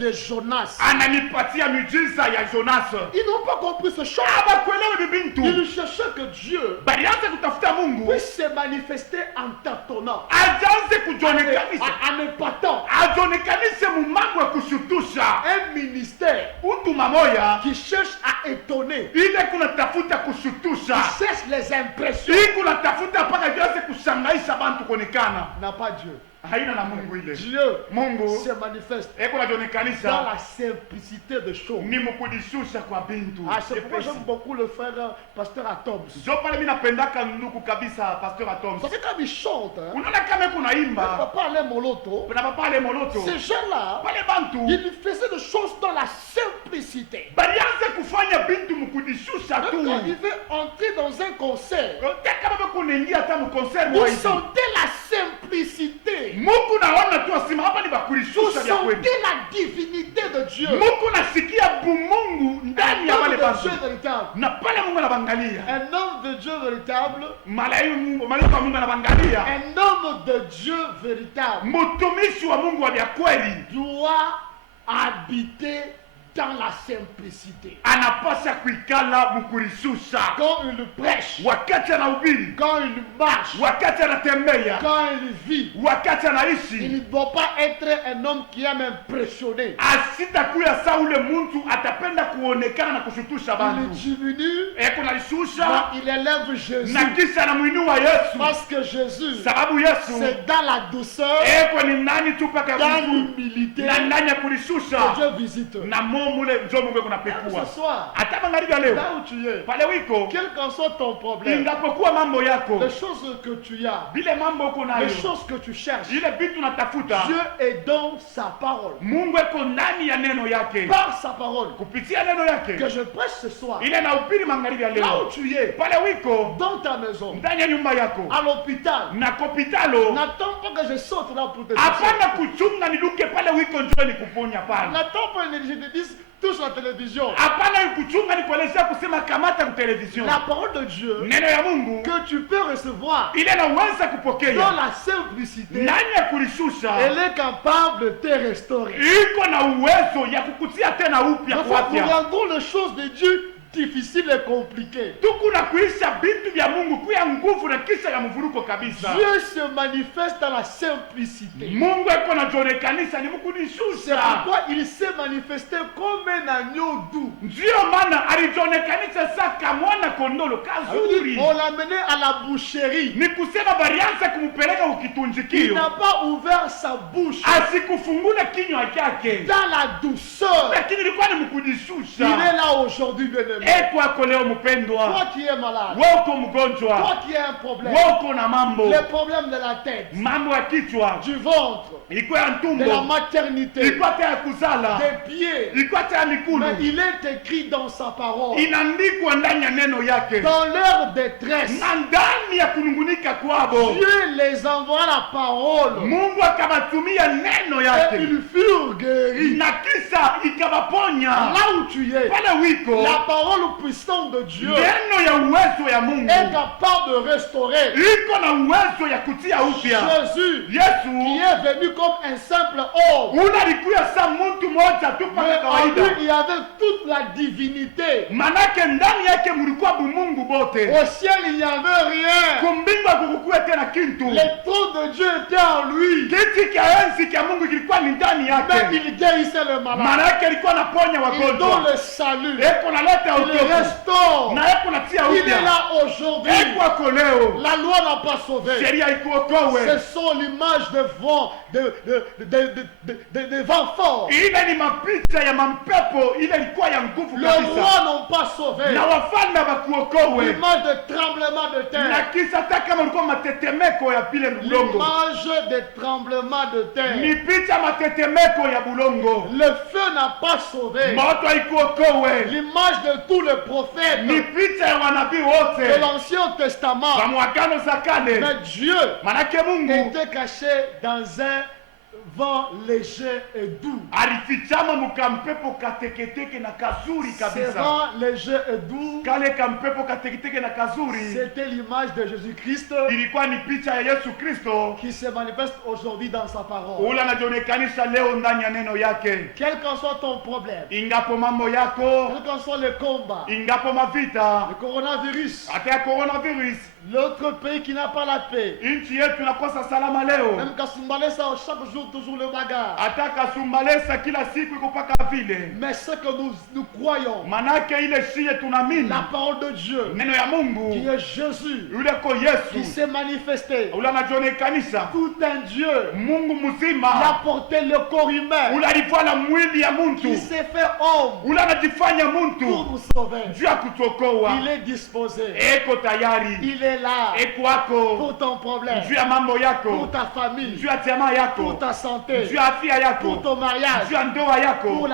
de Jonas. ananipatia miujiza ya Jonas. Ils n'ont pas compris ce choix. Abakuelewa bibintu. Ils cherchaient que Dieu Balianza kutafuta Mungu. puisse se manifester en tâtonnant, Ajanze kujionekanisha. en épatant. Ajionekanishe mu mambo ya kushutusha. Un ministère Utu mamoya qui cherche à étonner, ile kunatafuta kushutusha. qui cherche les impressions, Hii kunatafuta mpaka vianze kushangaisha bantu kuonekana. n'a pas Dieu. Haina na Mungu ile. Dieu Mungu se manifeste eko dans najionekanisha la simplicité des choses. ni mukudishusha kwa bintu. Ah, c'est pourquoi j'aime beaucoup le frère pasteur Atoms. Jo pale mimi napendaka ndugu kabisa Pasteur Atoms. Parce que quand il chante, hein, Unaona kama kuna imba papa allait moloto, na papa ale moloto. ces gens-là, Pale bantu ils faisaient des choses dans la simplicité. balianza kufanya bintu mukudishusha Donc, tu. quand il veut entrer dans un concert, Kama baba kunaingia hata mu concert vous wa hivi. sentez la simplicité. Mungu naona tu asima hapa ni Vous bakulishusha vya kweli. sentez la divinité de Dieu. Mungu nasikia bumungu ndani ya Un wale homme de bantu. Dieu véritable. Na pale Mungu anabangalia. Un homme de Dieu véritable. Malaika wa Mungu anabangalia. Un homme de Dieu véritable Mtumishi wa Mungu wa vya kweli doit habiter dans la simplicité. anapasha kuikala mkulishusha. Quand il prêche, Wakati anahubiri, quand il marche, wakati anatembea, quand il vit, wakati il anaishi, ne doit pas être un homme qui aime impressionner. asitakuya saa ule mtu atapenda kuonekana na kushutusha Il bantu. diminue, Eko nalishusha mais il élève Jésus. na kisha anamuinua Yesu. Parce que Jésus, Sababu Yesu c'est dans la douceur, eko ni nani tu paka dans ya l'humilité na ndani ya que kulishusha Dieu visite. na mule njo Mungu kuna Même pekua. ce soir, Hata magharibi ya leo là où tu es, pale wiko quel qu'en soit ton problème, ingapokuwa mambo yako les choses que tu as, vile mambo uko nayo les choses que tu cherches, ile vitu unatafuta, Dieu est dans sa parole. Mungu eko ndani ya neno yake, Par sa parole kupitia neno yake que je prêche ce soir, ile na upiri magharibi ya là leo où tu es, pale wiko dans ta maison, ndani ya nyumba yako à l'hôpital, na kopitalo. n'attends pas que je saute là pour te Hapana toucher. kuchunga niluke pale wiko njoo nikuponya pale. N'attends pas que je te dise touche la télévision. Hapana kuchunga nikuelezea kusema kamata ku television. La parole de Dieu Neno ya Mungu que tu peux recevoir ile naweza dans kupokea la simplicité, ndani ya kulishusha, elle est capable de te restaurer. iko na uwezo ya kukutia tena upya Des kwa fois, nous afya. rendons les choses de Dieu difficiles et compliquées. Tukuna kuisha vitu vya Mungu kuya nguvu na kisha ya mvuruko kabisa. Dieu se manifeste dans la simplicité. Mungu eko na jonekanisha ni C'est mkunishusha. pourquoi il s'est manifesté comme un agneau doux. Ndio maana alijonekanisha saa kamwana kondolo kazuri. On l'a mené à la boucherie. Ni kusema barianza kumpeleka Il ukitunjikio. n'a pas ouvert sa bouche Asikufungula kinywa chake. dans la douceur. Lakini ilikuwa ni Il mkunishusha. est là aujourd'hui, bien-aimé. Eko ako leo mpendwa. Toi qui es malade, Wewe uko mgonjwa. toi qui as un problème, Wewe uko na mambo. les problèmes de la tête, Mambo ya kichwa. du ventre, Ilikuwa ya de la ntumbo. maternité, Ilikuwa hata ya kuzala. des pieds. Ilikuwa hata ya mikulu. Mais il est écrit dans sa parole, Inaandikwa ndani ya neno yake. dans leur détresse, Na ndani ya kunungunika kwabo Dieu les envoie la parole Mungu akabatumia neno et yake ils furent guéris. na kisa ikabaponya. Là où tu es, Pale wiko la parole puissante de Dieu neno ya uwezo ya Mungu est capable de restaurer. iko na uwezo ya kutia upya. Jésus, qui Yesu est venu comme un simple homme, unalikuya sa mtu moja tu mais paka en lui kawaida, il y avait toute la divinité. manake ndani yake mulikuwa bumungu bote. Au ciel il n'y avait rien. Kumbingwa kukukuwa tena kintu. Le trône de Dieu était en lui. Kiti kya enzi kya Mungu kilikuwa ni ndani Mais yake, il guérissait les malades. manake alikuwa anaponya Il donne wagonjwa. le salut. Eko naleta Il utovu restaure. na eko natia Il est upya. là aujourd'hui. Eko ako leo, La loi n'a pas sauvé. sheria Ce ikuokowe. sont l'image de vent, de vent fort. Ile ni mapicha ya mampepo, ile ilikuwa ya nguvu Les kabisa, rois n'ont pas sauvé. na wafalme bakuokowe. L'image de tremblement de Na terre. kisa hata kama ulikuwa matetemeko ya pile bulongo, L'image de tremblement de ni terre. picha matetemeko ya bulongo. Le feu n'a pas sauvé. Moto haikuokowe, L'image de tous les prophètes ni picha ya wanabii de wote l'Ancien za Testament. mwagano za kale. Mais Dieu Manake Mungu était caché dans un vent léger et doux. alifichama mukampepo kateketeke na kazuri Ce kabisa. vent léger et doux, Kale kampepo kateketeke na kazuri c'était l'image de Jésus-Christ ilikuwa ni picha ya Yesu Kristo qui se manifeste aujourd'hui dans sa parole. ule anajionekanisha leo ndani ya neno yake. Quel qu'en soit ton problème, Ingapo mambo yako, quel qu'en soit le combat, ingapo mavita, le coronavirus, hata ya coronavirus, l'autre pays qui n'a pas la paix, nchi yetu inakosa salama leo. même Kasumbalesa, chaque jour, toujours le bagarre. Hata kasumbalesa kila siku iko paka vile. Mais ce que nous croyons, Manake ile shie tunamini la parole de Dieu, neno ya qui Mungu est Jésus, yule ko qui Yesu s'est manifesté, ule anajionekanisha tout un Dieu, Mungu qui a mzima porté le corps humain, ule alivala mwili ya qui muntu s'est fait homme ule anajifanya pour muntu nous sauver. juu ya kutokoa. Il est disposé, Eko tayari, il est là ekwako pour ton problème, juu ya mambo pour yako, ta famille, juu ya jamaa pour yako, ta santé, juu ya afya pour yako, ton mariage, juu ya ndoa yako, pour la